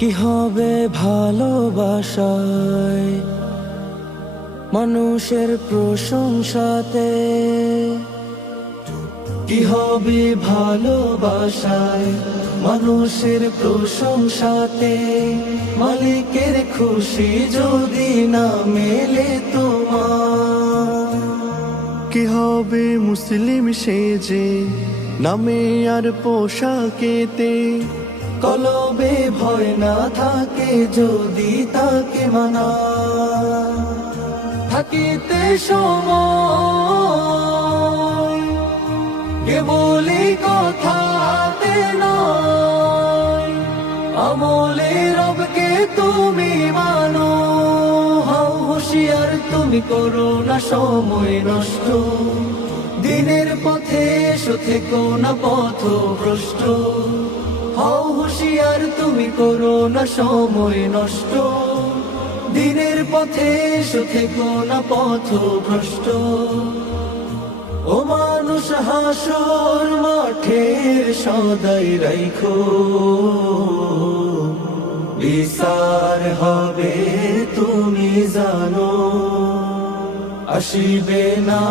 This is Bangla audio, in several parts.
কি হবে ভালোবাসায় মানুষের প্রশংসাতে? কি হবে ভালোবাসায় মানুষের প্রশংসাতে? মালিকের খুশি যদি না মেলে তোমার। কি হবে মুসলিম সেজে নামে আর পোশাকেতে? কলবে ভয় না থাকে যদি তাকে মানা। থাকিতে সময় কেবলি কথাতে নয়, আমলে রবকে তুমি মানো। হও হুঁশিয়ার তুমি করো না সময় নষ্ট, দিনের পথে এসো থেকো না পথভ্রষ্ট। হও হুঁশিয়ার তুমি করো না সময় নষ্ট, দিনের পথে এসো থেকো না পথভ্রষ্ট। ও মানুষ হাসর মাঠের সদাই রাইখো, বিচার হবে তুমি জানো। আসিবে না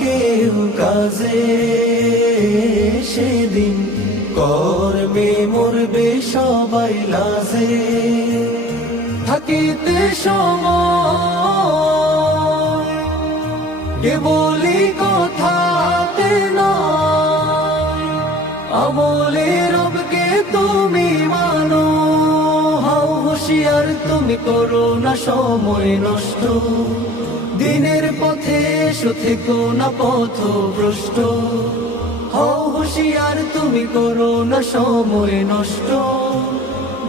কেউ কাজে সেদিন, কর্মে মরবে সবাই লাজে। থাকিতে সময় কেবলি কথাতে নয়, আমলে রবকে তুমি মানো। হও হুঁশিয়ার তুমি করো না সময় নষ্ট, দিনের পথে এসো থেকো না পথভ্রষ্ট। হও হুঁশিয়ার তুমি করো না সময় নষ্ট,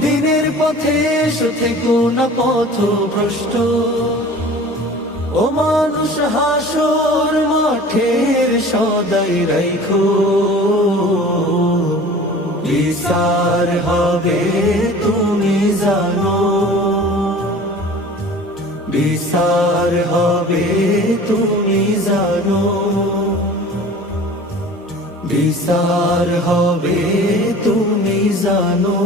দিনের পথে এসো থেকো না পথভ্রষ্ট। ও মানুষ হাসর মাঠের সদাই রাইখো, বিচার হবে তুমি জানো। বিচার হবে তুমি জানো, বিচার হবে তুমি জানো।